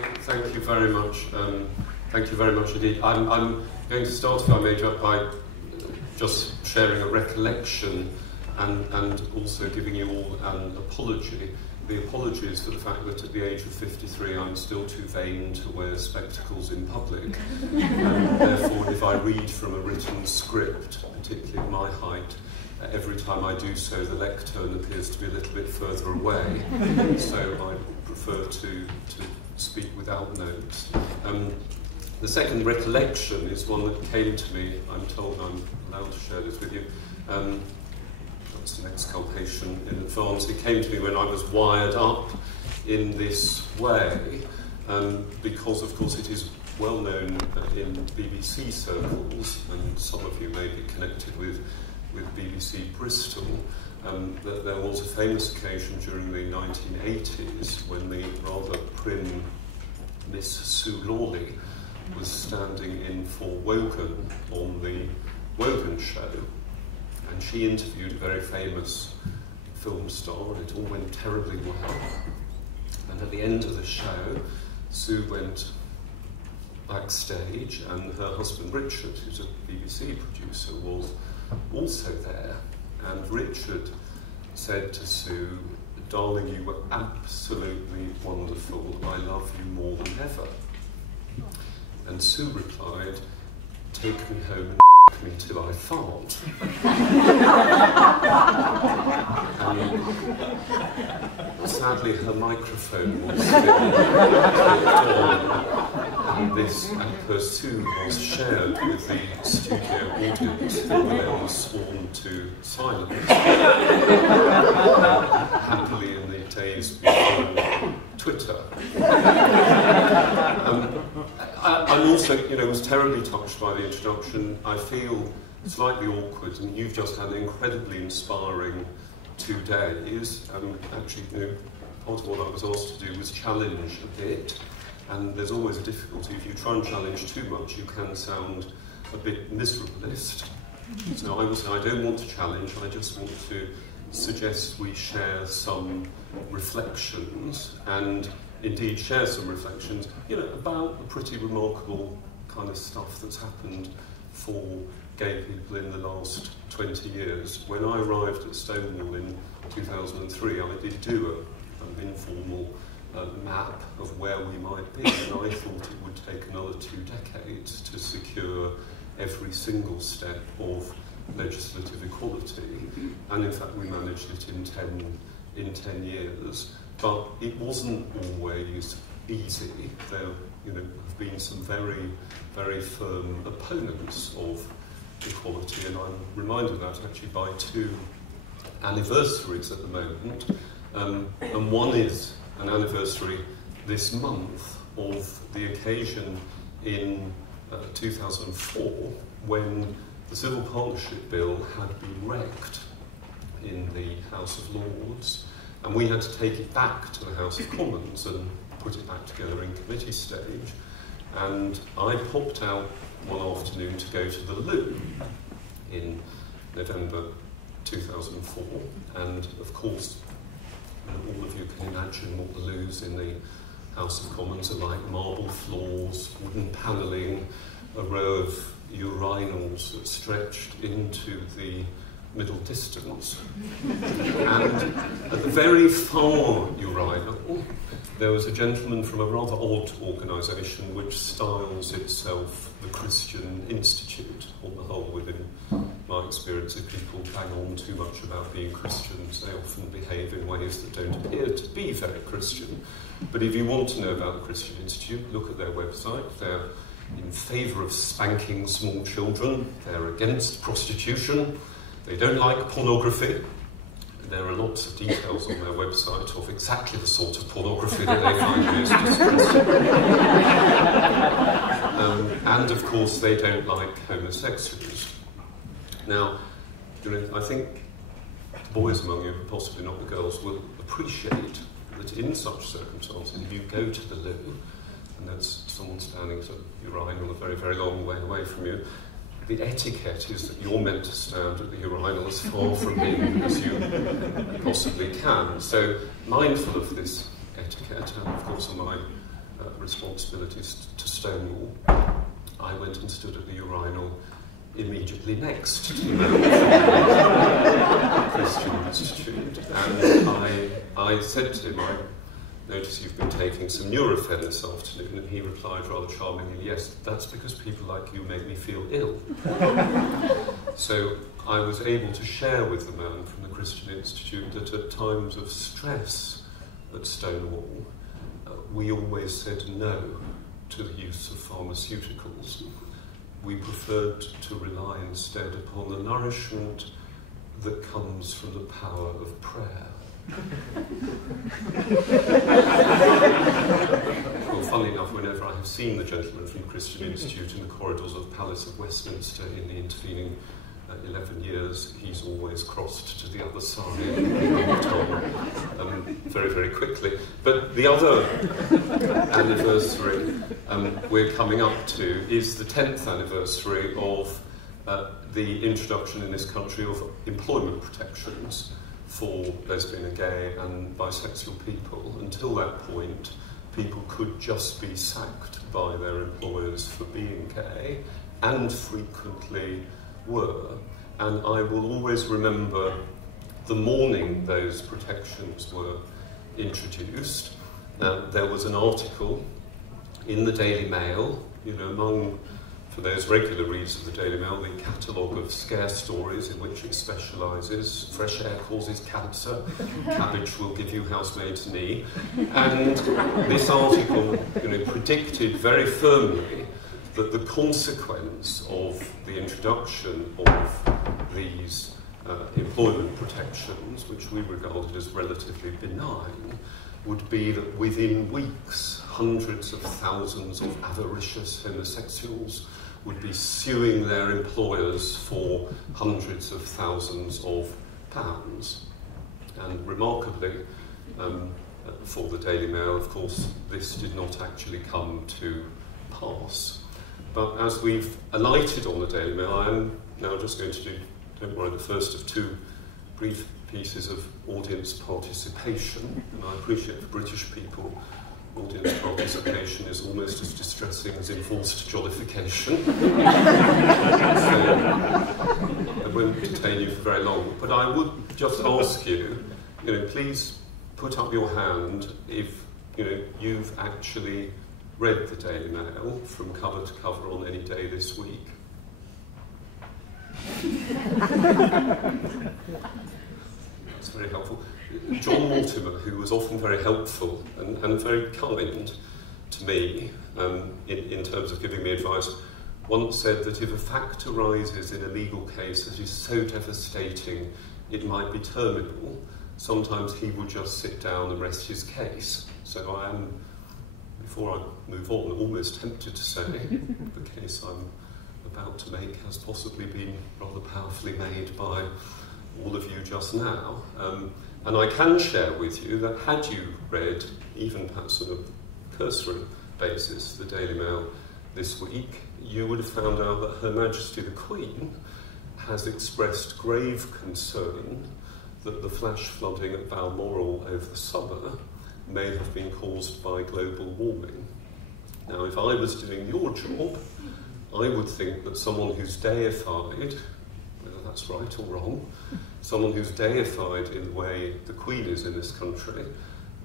Thank you very much. Thank you very much indeed. I'm going to start, if I may, by just sharing a recollection and also giving you all an apology. The apology is for the fact that at the age of 53 I'm still too vain to wear spectacles in public. And therefore, if I read from a written script, particularly at my height, every time I do so the lectern appears to be a little bit further away. So I prefer to speak without notes. The second recollection is one that came to me. I'm told I'm allowed to share this with you. That's an exculpation in advance. It came to me when I was wired up in this way, because of course it is well known in BBC circles, and some of you may be connected with BBC Bristol, that there was a famous occasion during the 1980s when the rather prim Miss Sue Lawley was standing in for Wogan on the Wogan show, and she interviewed a very famous film star, and it all went terribly well. And at the end of the show, Sue went backstage, and her husband Richard, who's a BBC producer, was also there. And Richard said to Sue, "Darling, you were absolutely wonderful. I love you more than ever." And Sue replied, "Take me home and me till I fart." Sadly, her microphone was still on, and this pursuit was shared with the studio audience, who were then sworn to silence. Happily in the days before Twitter. I'm also, was terribly touched by the introduction. I feel slightly awkward, and you've just had incredibly inspiring 2 days. Actually, part of what I was asked to do was challenge a bit, and there's always a difficulty. If you try and challenge too much, you can sound a bit miserablist. So I will say I don't want to challenge, I just want to suggest we share some reflections, and indeed share some reflections, about the pretty remarkable kind of stuff that's happened for gay people in the last 20 years. When I arrived at Stonewall in 2003, I did do an informal map of where we might be, and I thought it would take another 2 decades to secure every single step of legislative equality, and in fact we managed it in 10 years. But it wasn't always easy. There have been some very, very firm opponents of equality, and I'm reminded of that actually by 2 anniversaries at the moment. And one is an anniversary this month of the occasion in 2004 when the Civil Partnership Bill had been wrecked in the House of Lords, and we had to take it back to the House of Commons and put it back together in committee stage. And I popped out one afternoon to go to the loo in November 2004, and of course all of you can imagine what the loos in the House of Commons are like: marble floors, wooden panelling, a row of urinals that stretched into the middle distance. And at the very far urinal, there was a gentleman from a rather odd organisation which styles itself the Christian Institute. On the whole, within my experience, if people bang on too much about being Christians, they often behave in ways that don't appear to be very Christian. But if you want to know about the Christian Institute, look at their website. They're in favour of spanking small children, they're against prostitution, they don't like pornography. There are lots of details on their website of exactly the sort of pornography that they find most distressing. And of course they don't like homosexuals. Now, I think the boys among you, possibly not the girls, will appreciate that in such circumstances, if you go to the loo, and there's someone standing at a urinal a very, very long way away from you, the etiquette is that you're meant to stand at the urinal as far from him as you possibly can. So, mindful of this etiquette, and of course on my responsibilities to Stonewall, I went and stood at the urinal immediately next to the Christian Institute, and I said to him, I notice you've been taking some Nurofen this afternoon, and he replied rather charmingly, yes, that's because people like you make me feel ill. So I was able to share with the man from the Christian Institute that at times of stress at Stonewall, we always said no to the use of pharmaceuticals. We preferred to rely instead upon the nourishment that comes from the power of prayer. Well, funnily enough, whenever I have seen the gentleman from the Christian Institute in the corridors of the Palace of Westminster in the intervening 11 years, he's always crossed to the other side very, very quickly. But the other anniversary we're coming up to is the 10th anniversary of the introduction in this country of employment protections for lesbian and gay and bisexual people. Until that point, people could just be sacked by their employers for being gay, and frequently were. And I will always remember the morning those protections were introduced. There was an article in the Daily Mail, you know, among, for those regular readers of the Daily Mail, the catalogue of scare stories in which it specialises. Fresh air causes cancer, cabbage will give you housemaid's knee. And this article, you know, predicted very firmly that the consequence of the introduction of these employment protections, which we regarded as relatively benign, would be that within weeks, hundreds of thousands of avaricious homosexuals would be suing their employers for hundreds of thousands of pounds. And remarkably, for the Daily Mail, of course, this did not actually come to pass. But as we've alighted on the Daily Mail, I am now just going to do, don't worry, the first of two brief pieces of audience participation. And I appreciate for British people, audience participation is almost as distressing as enforced jollification. So I won't detain you for very long. But I would just ask you, you know, please put up your hand if, you know, you've actually read the Daily Mail from cover to cover on any day this week. That's very helpful. John Mortimer, who was often very helpful and very kind to me in terms of giving me advice, once said that if a fact arises in a legal case that is so devastating it might be terminal, sometimes he would just sit down and rest his case. So I am, before I move on, almost tempted to say the case I'm about to make has possibly been rather powerfully made by all of you just now. And I can share with you that had you read, even perhaps on a cursory basis, the Daily Mail this week, you would have found out that Her Majesty the Queen has expressed grave concern that the flash flooding at Balmoral over the summer may have been caused by global warming. Now, if I was doing your job, I would think that someone who's deified, whether that's right or wrong, someone who's deified in the way the Queen is in this country,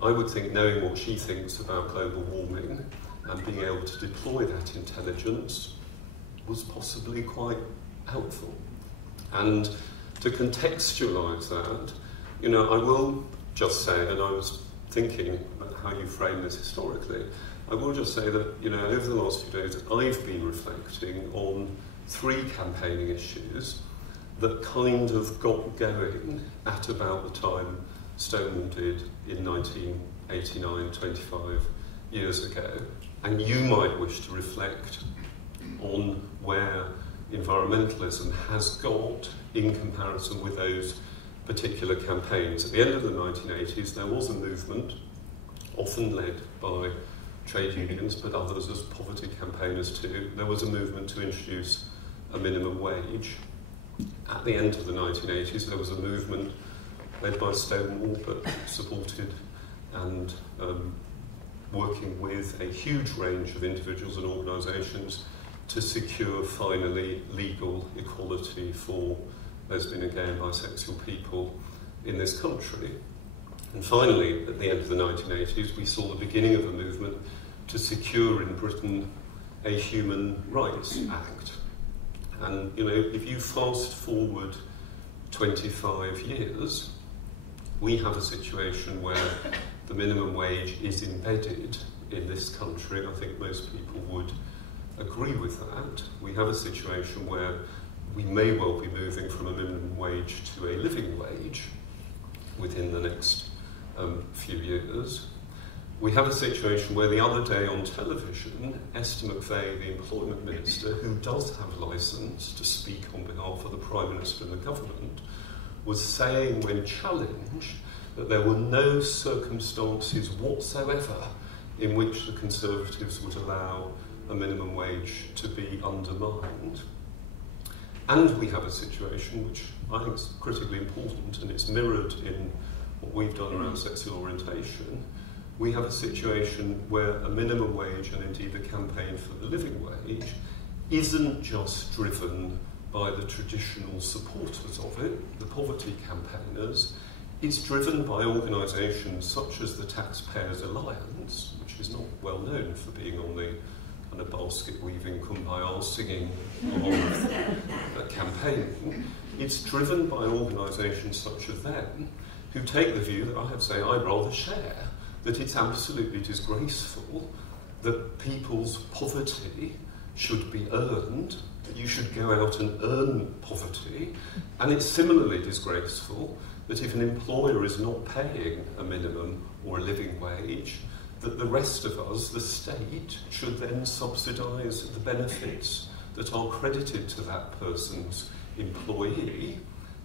I would think knowing what she thinks about global warming and being able to deploy that intelligence was possibly quite helpful. And to contextualise that, you know, I will just say, and I was thinking about how you frame this historically, I will just say that, you know, over the last few days, I've been reflecting on three campaigning issues that kind of got going at about the time Stonewall did in 1989, 25 years ago. And you might wish to reflect on where environmentalism has got in comparison with those particular campaigns. At the end of the 1980s, there was a movement, often led by trade unions, but others as poverty campaigners too. There was a movement to introduce a minimum wage. At the end of the 1980s, there was a movement led by Stonewall, but supported and working with a huge range of individuals and organisations to secure, finally, legal equality for lesbian and gay and bisexual people in this country. And finally, at the end of the 1980s, we saw the beginning of a movement to secure in Britain a Human Rights Act. And, you know, if you fast forward 25 years, we have a situation where the minimum wage is embedded in this country. I think most people would agree with that. We have a situation where we may well be moving from a minimum wage to a living wage within the next few years. We have a situation where the other day on television, Esther McVey, the employment minister, who does have licence to speak on behalf of the Prime Minister and the government, was saying when challenged that there were no circumstances whatsoever in which the Conservatives would allow a minimum wage to be undermined. And we have a situation which I think is critically important, and it's mirrored in what we've done around sexual orientation. We have a situation where a minimum wage, and indeed the campaign for the living wage, isn't just driven by the traditional supporters of it, the poverty campaigners. It's driven by organisations such as the Taxpayers Alliance, which is not well known for being on the kind of basket weaving, kumbaya singing along with campaigning. It's driven by organisations such as them who take the view that I have to say I'd rather share, that it's absolutely disgraceful that people's poverty should be earned, that you should go out and earn poverty, and it's similarly disgraceful that if an employer is not paying a minimum or a living wage, that the rest of us, the state, should then subsidise the benefits that are credited to that person's employee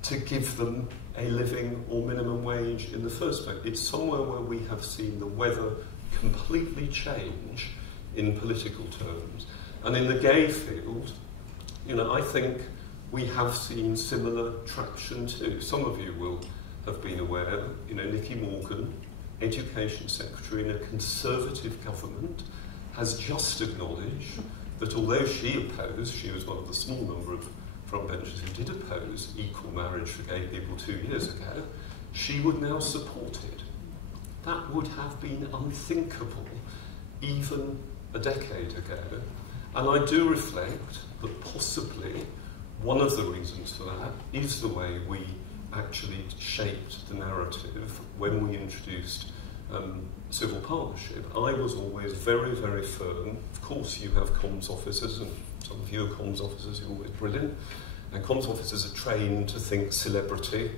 to give them a living or minimum wage in the first place. It's somewhere where we have seen the weather completely change in political terms. And in the gay field, you know, I think we have seen similar traction too. Some of you will have been aware, you know, Nicky Morgan, Education Secretary in a Conservative government, has just acknowledged that although she opposed, she was one of the small number of frontbenchers who did oppose equal marriage for gay people 2 years ago, she would now support it. That would have been unthinkable even a decade ago. And I do reflect that possibly one of the reasons for that is the way we actually shaped the narrative when we introduced civil partnership. I was always very, very firm. Of course, you have comms officers, and some of you are comms officers who are always brilliant, and comms officers are trained to think celebrity.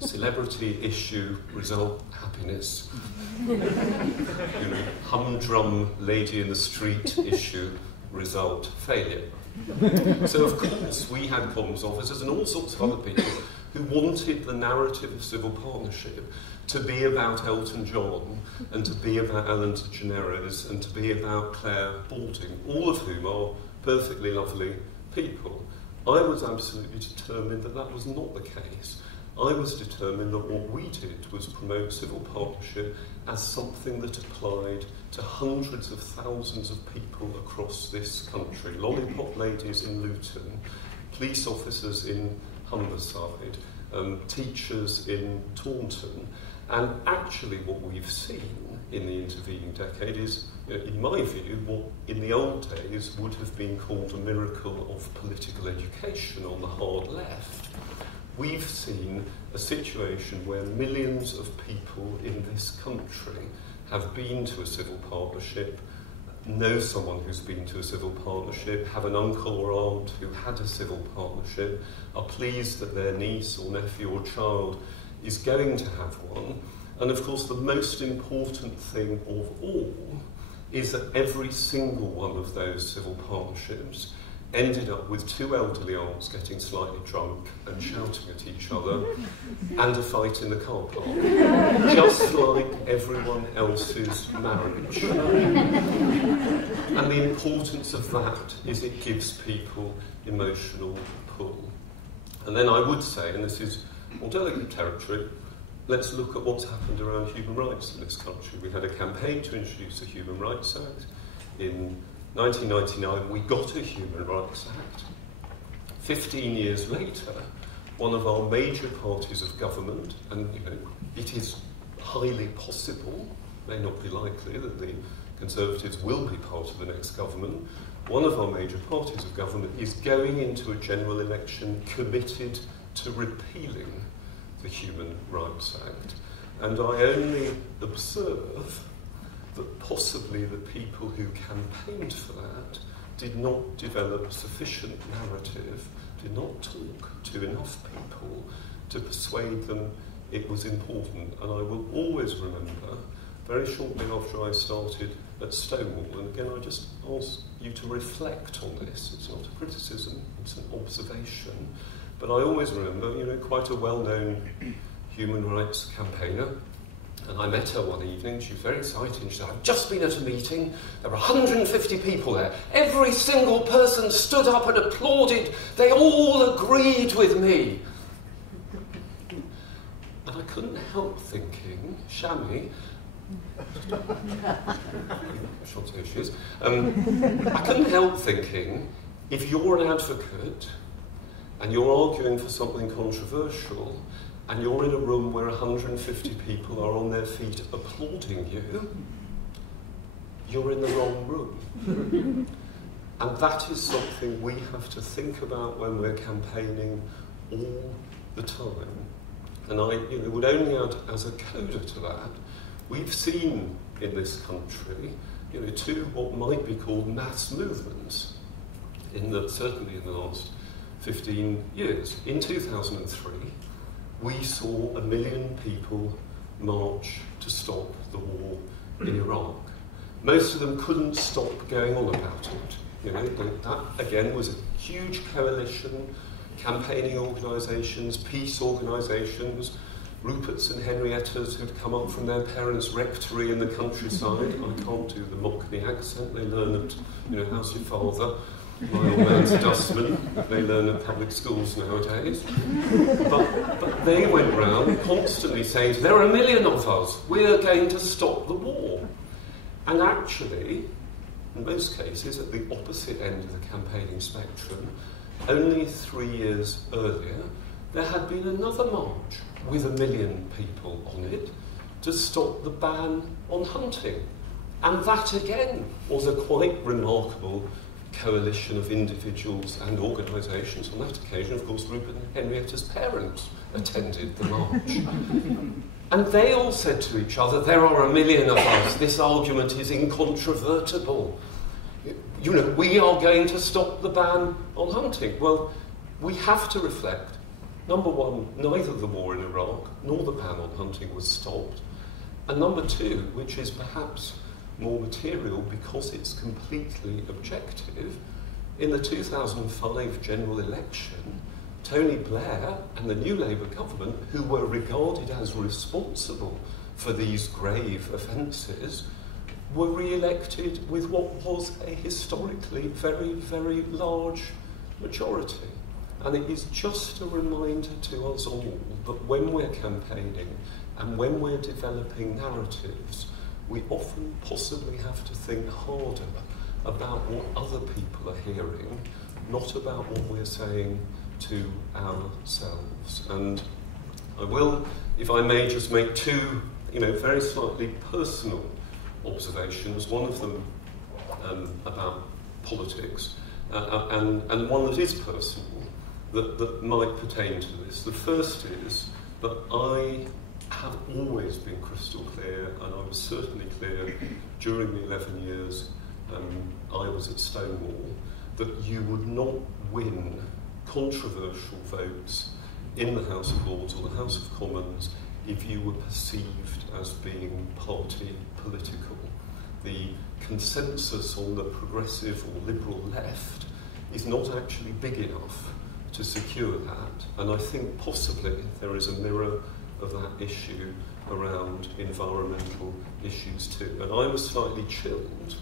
Celebrity, issue, result, happiness. You know, humdrum lady in the street, issue, result, failure. So of course we had comms officers and all sorts of other people who wanted the narrative of civil partnership to be about Elton John and to be about Ellen DeGeneres and to be about Claire Balding, all of whom are perfectly lovely people. I was absolutely determined that that was not the case. I was determined that what we did was promote civil partnership as something that applied to hundreds of thousands of people across this country. Lollipop ladies in Luton, police officers in Humberside, teachers in Taunton. And actually what we've seen in the intervening decade is, in my view, what in the old days would have been called a miracle of political education on the hard left. We've seen a situation where millions of people in this country have been to a civil partnership, know someone who's been to a civil partnership, have an uncle or aunt who had a civil partnership, are pleased that their niece or nephew or child is going to have one. And of course the most important thing of all is that every single one of those civil partnerships ended up with two elderly aunts getting slightly drunk and shouting at each other and a fight in the car park, just like everyone else's marriage. And the importance of that is it gives people emotional pull. And then I would say, and this is more delicate territory, let's look at what's happened around human rights in this country. We had a campaign to introduce a Human Rights Act. In 1999, we got a Human Rights Act. 15 years later, one of our major parties of government, and it is highly possible, may not be likely, that the Conservatives will be part of the next government, one of our major parties of government is going into a general election committed to repealing the Human Rights Act. And I only observe that possibly the people who campaigned for that did not develop sufficient narrative, did not talk to enough people to persuade them it was important. And I will always remember, very shortly after I started at Stonewall, and again I just ask you to reflect on this, it's not a criticism, it's an observation, but I always remember, quite a well-known human rights campaigner, and I met her one evening. She was very excited. She said, I've just been at a meeting, there were 150 people there, every single person stood up and applauded, they all agreed with me. And I couldn't help thinking, Shami, I couldn't help thinking, if you're an advocate and you're arguing for something controversial and you're in a room where 150 people are on their feet applauding you, you're in the wrong room. And that is something we have to think about when we're campaigning all the time. And I would only add as a coda to that, we've seen in this country, two what might be called mass movements, certainly in the last 15 years. In 2003, we saw 1 million people march to stop the war in Iraq. Most of them couldn't stop going on about it. That again was a huge coalition, campaigning organisations, peace organisations, Ruperts and Henriettas who'd come up from their parents' rectory in the countryside. I can't do the Mockney accent, they learn at, how's your father? My old man's a dustman, they learn at public schools nowadays. But they went round constantly saying, there are 1 million of us, we're going to stop the war. And actually, in most cases, at the opposite end of the campaigning spectrum, only 3 years earlier, there had been another march with 1 million people on it to stop the ban on hunting. And that again was a quite remarkable coalition of individuals and organisations. On that occasion, of course, Rupert and Henrietta's parents attended the march. And they all said to each other, there are 1 million of us, this argument is incontrovertible. We are going to stop the ban on hunting. Well, we have to reflect. Number one, neither the war in Iraq nor the ban on hunting was stopped. And number two, which is perhaps more material because it's completely objective, in the 2005 general election, Tony Blair and the new Labour government, who were regarded as responsible for these grave offences, were re-elected with what was a historically very, very large majority. And it is just a reminder to us all that when we're campaigning and when we're developing narratives, we often possibly have to think harder about what other people are hearing, not about what we're saying to ourselves. And I will, if I may, just make two, very slightly personal observations, one of them about politics, and one that is personal, that might pertain to this. The first is that I have always been crystal clear, and I was certainly clear during the 11 years I was at Stonewall, that you would not win controversial votes in the House of Lords or the House of Commons if you were perceived as being party political. The consensus on the progressive or liberal left is not actually big enough to secure that, and I think possibly there is a mirror of that issue around environmental issues too. And I was slightly chilled,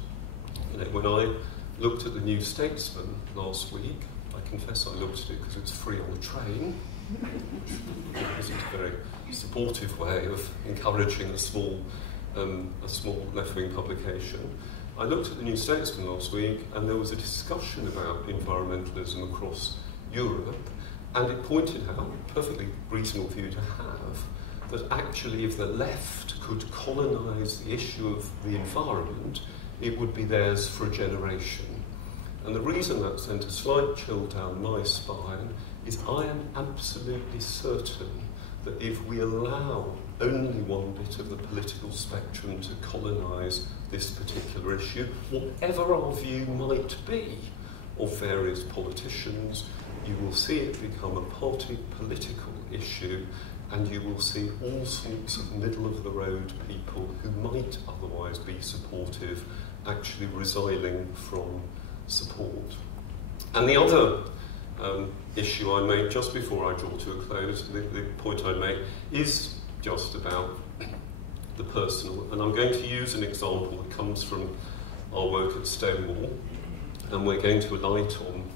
when I looked at the New Statesman last week. I confess I looked at it because it was free on the train, This is a very supportive way of encouraging a small left-wing publication. I looked at the New Statesman last week, and there was a discussion about environmentalism across Europe, and it pointed out, perfectly reasonable for you to have, that actually if the left could colonise the issue of the environment, it would be theirs for a generation. And the reason that sent a slight chill down my spine is I am absolutely certain that if we allow only one bit of the political spectrum to colonise this particular issue, whatever our view might be of various politicians, you will see it become a party political issue, and you will see all sorts of middle-of-the-road people who might otherwise be supportive actually resigning from support. And the other issue I made just before I draw to a close, the point I make, is just about the personal. And I'm going to use an example that comes from our work at Stonewall, and we're going to alight on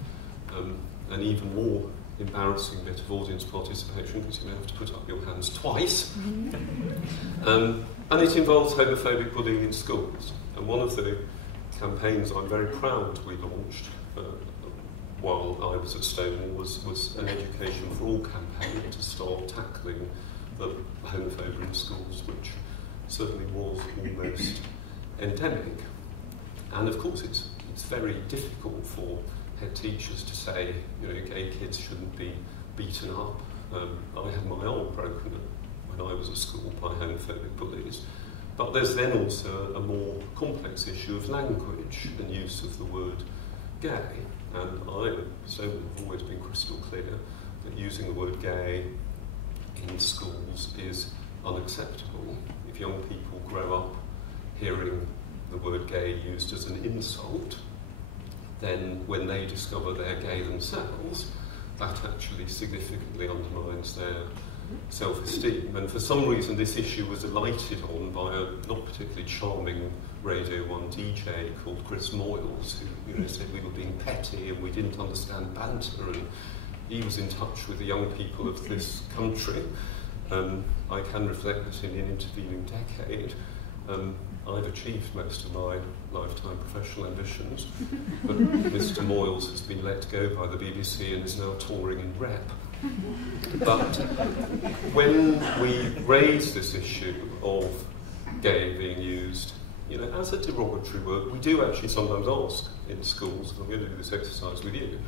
an even more embarrassing bit of audience participation, because you may have to put up your hands twice. And it involves homophobic bullying in schools. And one of the campaigns I'm very proud we launched while I was at Stonewall was an Education for All campaign to start tackling the homophobia in schools, which certainly was almost endemic. And of course it's very difficult for head teachers to say, you know, gay kids shouldn't be beaten up. I had my arm broken when I was at school by homophobic bullies. But there's then also a more complex issue of language and use of the word gay. And I have always been crystal clear that using the word gay in schools is unacceptable. If young people grow up hearing the word gay used as an insult, then when they discover they're gay themselves, that actually significantly undermines their self-esteem. And for some reason this issue was alighted on by a not particularly charming Radio 1 DJ called Chris Moyles, who said we were being petty and we didn't understand banter, and he was in touch with the young people of this country. I can reflect that in an intervening decade I've achieved most of my lifetime professional ambitions, but Mr. Moyles has been let go by the BBC and is now touring in rep. But when we raise this issue of gay being used, you know, as a derogatory word, we do actually sometimes ask in schools, and I'm going to do this exercise with you,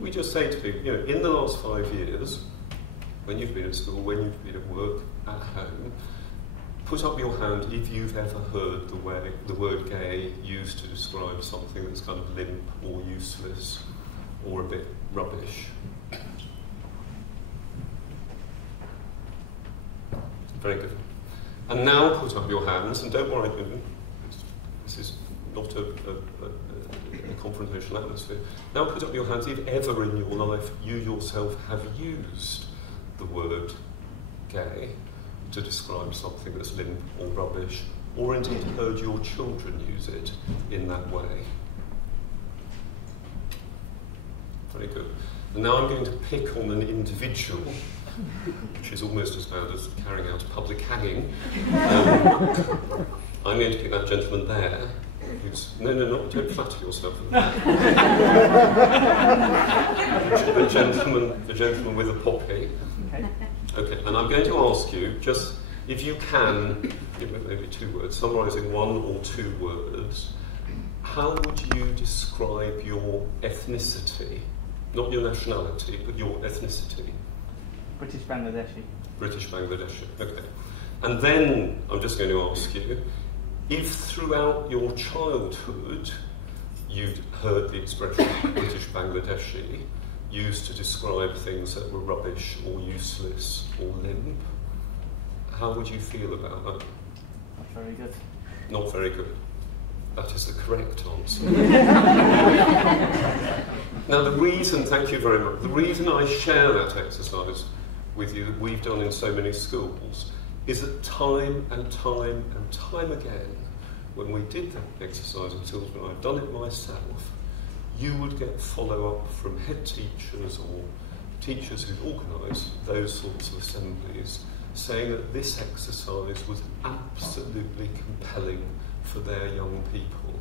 we just say to people, you know, in the last 5 years, when you've been at school, when you've been at work, at home, put up your hand if you've ever heard the word gay used to describe something that's kind of limp or useless or a bit rubbish. Very good. And now put up your hands, and don't worry, this is not a confrontational atmosphere. Now put up your hands if ever in your life you yourself have used the word gay to describe something that's limp or rubbish, or indeed heard your children use it in that way. Very good. And now I'm going to pick on an individual, which is almost as bad as carrying out a public hanging. I'm going to pick that gentleman there, who's... No, don't flatter yourself. The gentleman with a poppy. Okay, and I'm going to ask you, just if you can, maybe 2 words, summarise in 1 or 2 words, how would you describe your ethnicity? Not your nationality, but your ethnicity. British Bangladeshi. British Bangladeshi, okay. And then I'm just going to ask you, if throughout your childhood you'd heard the expression British Bangladeshi used to describe things that were rubbish or useless or limp, how would you feel about that? Not very good. Not very good. That is the correct answer. Now the reason, thank you very much, the reason I share that exercise with you that we've done in so many schools is that time and time and time again, when we did that exercise in schools, when I've done it myself, you would get follow-up from head teachers or teachers who organised those sorts of assemblies, saying that this exercise was absolutely compelling for their young people.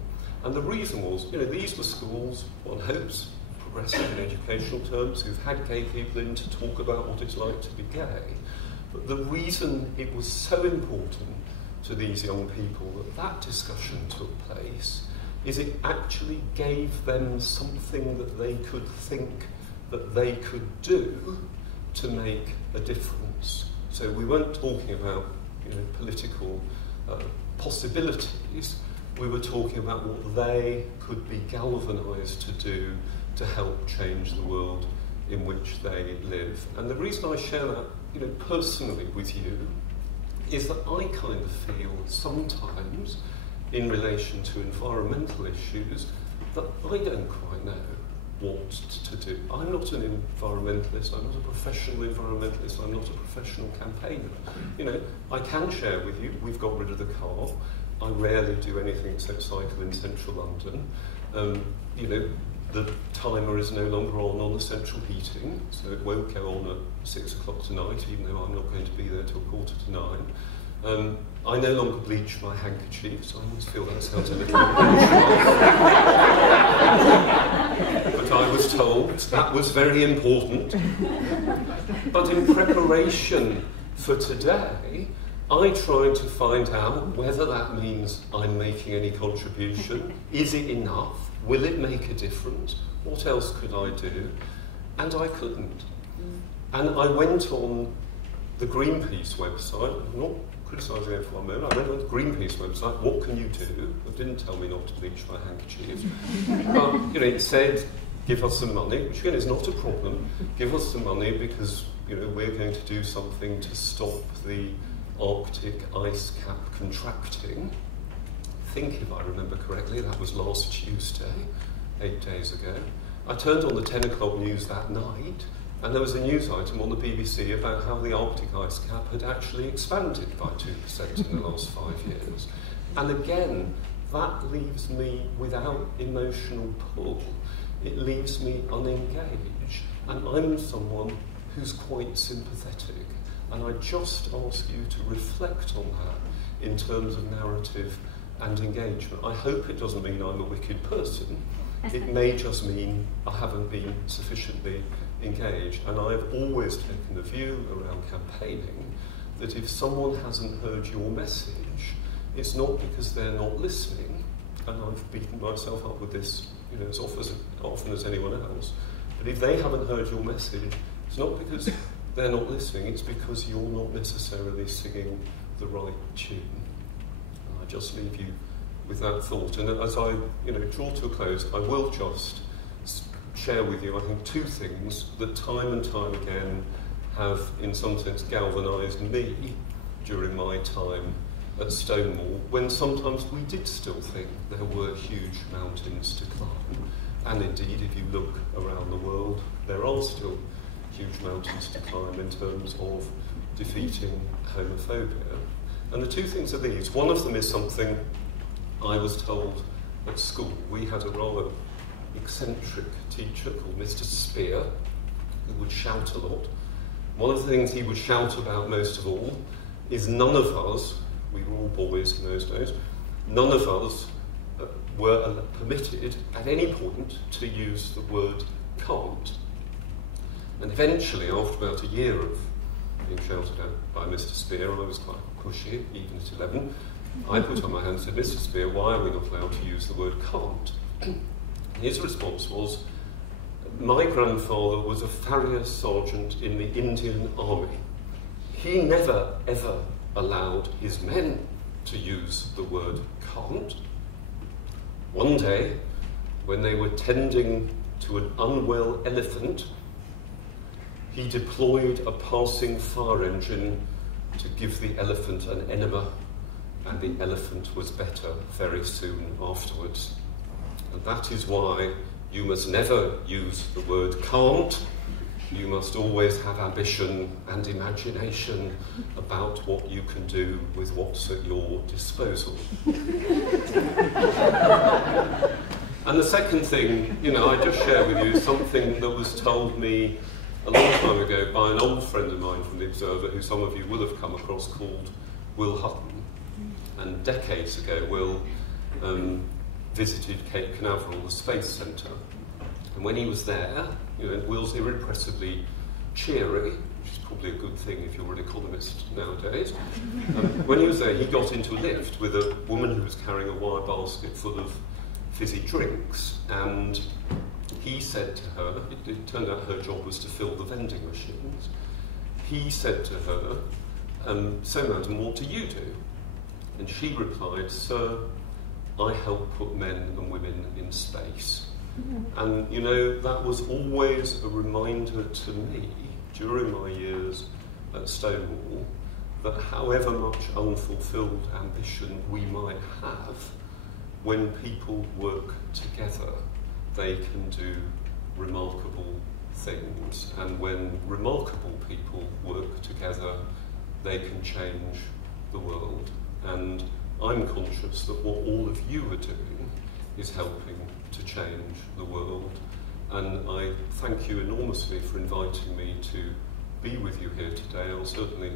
And the reason was, these were schools, one hopes, progressive in educational terms, who've had gay people in to talk about what it's like to be gay. But the reason it was so important to these young people that discussion took place is it actually gave them something that they could think that they could do to make a difference. So we weren't talking about political possibilities, we were talking about what they could be galvanised to do to help change the world in which they live. And the reason I share that personally with you is that I kind of feel sometimes in relation to environmental issues that I don't quite know what to do. I'm not an environmentalist, I'm not a professional environmentalist, I'm not a professional campaigner. I can share with you, we've got rid of the car. I rarely do anything except cycle in central London. The timer is no longer on the central heating, so it won't go on at 6 o'clock tonight, even though I'm not going to be there till 8:45. I no longer bleach my handkerchiefs, so I always feel that sounds a little bit but I was told that was very important. But in preparation for today, I tried to find out whether that means I'm making any contribution. Is it enough? Will it make a difference? What else could I do? And I couldn't. And I went on the Greenpeace website. I'm not criticising it for one moment. I went on the Greenpeace website. What can you do? It didn't tell me not to bleach my handkerchiefs. But it said, give us some money, which again is not a problem. Give us some money because we're going to do something to stop the Arctic ice cap contracting. I think, if I remember correctly, that was last Tuesday, 8 days ago. I turned on the 10 o'clock news that night, and there was a news item on the BBC about how the Arctic ice cap had actually expanded by 2% in the last 5 years. And again, that leaves me without emotional pull. It leaves me unengaged, and I'm someone who's quite sympathetic. And I just ask you to reflect on that in terms of narrative and engagement. I hope it doesn't mean I'm a wicked person. It may just mean I haven't been sufficiently engaged. And I've always taken the view around campaigning that if someone hasn't heard your message, it's not because they're not listening, and I've beaten myself up with this as often as anyone else, but if they haven't heard your message, it's not because they're not listening, it's because you're not necessarily singing the right tune. And I just leave you with that thought. And as I draw to a close, I will just share with you, I think, two things that time and time again have, in some sense, galvanised me during my time at Stonewall, when sometimes we did still think there were huge mountains to climb. And indeed, if you look around the world, there are still huge mountains to climb in terms of defeating homophobia. And the two things are these. One of them is something I was told at school. We had a rather eccentric teacher called Mr. Spear, who would shout a lot. One of the things he would shout about most of all is none of us, we were all boys in those days, none of us were permitted at any point to use the word can't. And eventually, after about a year of being shouted at by Mr. Spear, I was quite pushy, even at 11. I put on my hand and said, Mr. Spear, why are we not allowed to use the word can't? His response was, my grandfather was a farrier sergeant in the Indian Army. He never, ever allowed his men to use the word can't. One day, when they were tending to an unwell elephant, he deployed a passing fire engine to give the elephant an enema, and the elephant was better very soon afterwards. And that is why you must never use the word can't. You must always have ambition and imagination about what you can do with what's at your disposal. And the second thing, I just share with you something that was told me a long time ago by an old friend of mine from the Observer, who some of you will have come across, called Will Hutton. And decades ago, Will visited Cape Canaveral, the Space Centre. And when he was there, you know, Will's irrepressibly cheery, which is probably a good thing if you're an economist nowadays. When he was there, he got into a lift with a woman who was carrying a wire basket full of fizzy drinks, and he said to her, it turned out her job was to fill the vending machines. He said to her, "So madam, what do you do?" And she replied, "Sir, I help put men and women in space." And you know, that was always a reminder to me during my years at Stonewall that however much unfulfilled ambition we might have, when people work together, they can do remarkable things. And when remarkable people work together, they can change the world. And I'm conscious that what all of you are doing is helping to change the world. And I thank you enormously for inviting me to be with you here today. I'll certainly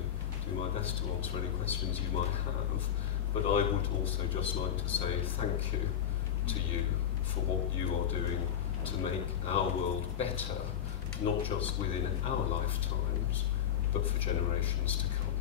do my best to answer any questions you might have, but I would also just like to say thank you to you for what you are doing to make our world better, not just within our lifetimes, but for generations to come.